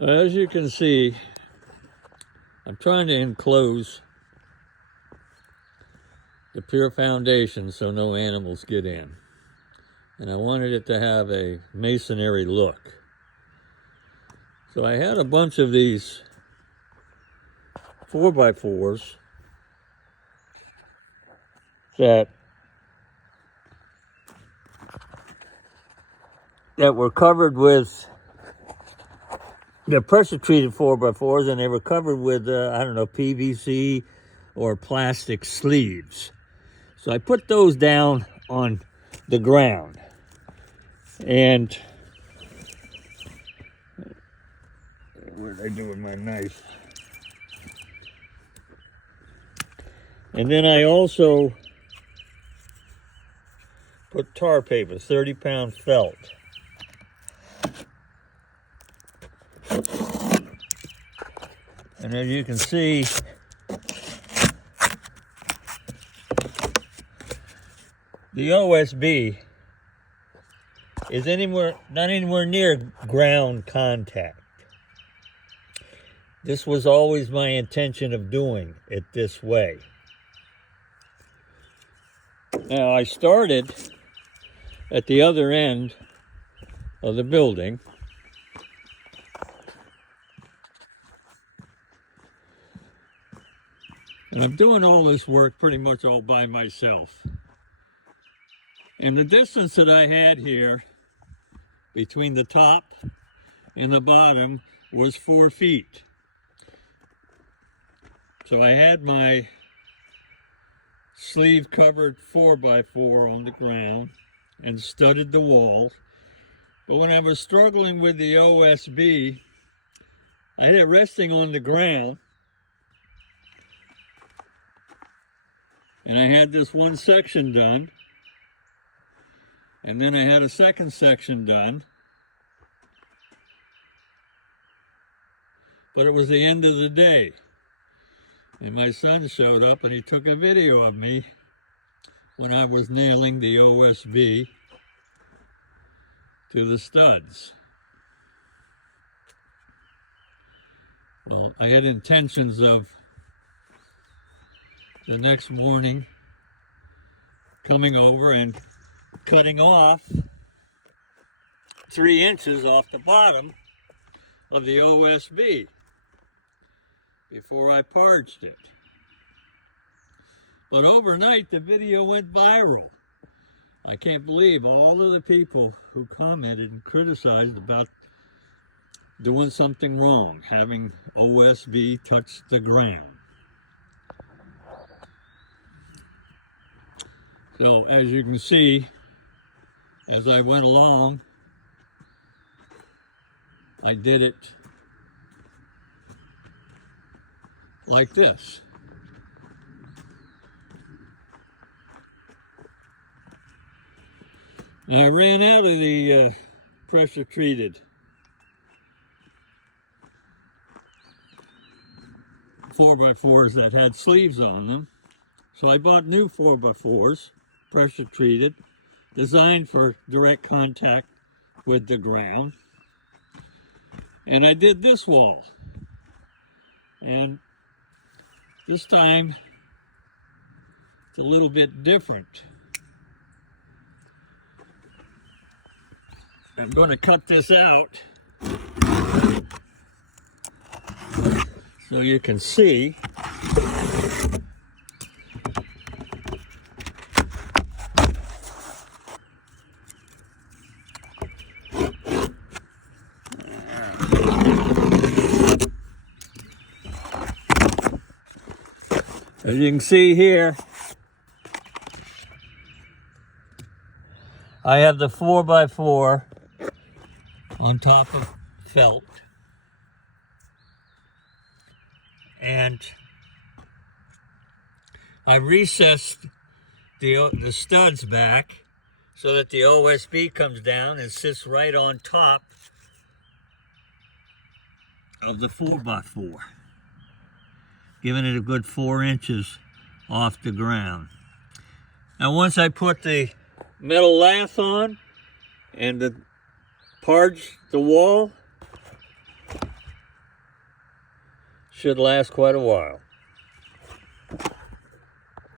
As you can see, I'm trying to enclose the pure foundation so no animals get in. And I wanted it to have a masonry look. So I had a bunch of these 4x4s that were covered with, they're pressure treated 4x4s, and they were covered with, I don't know, PVC or plastic sleeves. So I put those down on the ground. And what did I do with my knife? And then I also put tar paper, 30-pound felt. And as you can see, the OSB is not anywhere near ground contact. This was always my intention of doing it this way. Now I started at the other end of the building. And I'm doing all this work pretty much all by myself. And the distance that I had here between the top and the bottom was 4 feet. So I had my sleeve covered 4x4 on the ground and studded the walls. But when I was struggling with the OSB, I had it resting on the ground. And I had this one section done. And then I had a second section done. But it was the end of the day. And my son showed up and he took a video of me when I was nailing the OSB to the studs. Well, I had intentions of the next morning coming over and cutting off 3 inches off the bottom of the OSB before I parged it. But overnight the video went viral. I can't believe all of the people who commented and criticized about doing something wrong, having OSB touch the ground. So as you can see, as I went along, I did it like this. And I ran out of the pressure treated 4x4s that had sleeves on them. So I bought new 4x4s, pressure treated, designed for direct contact with the ground. And I did this wall. And this time it's a little bit different. I'm going to cut this out so you can see. As you can see here, I have the 4x4 on top of felt, and I recessed the studs back so that the OSB comes down and sits right on top of the 4x4, giving it a good 4 inches off the ground. Now once I put the metal lath on and parge the wall, should last quite a while.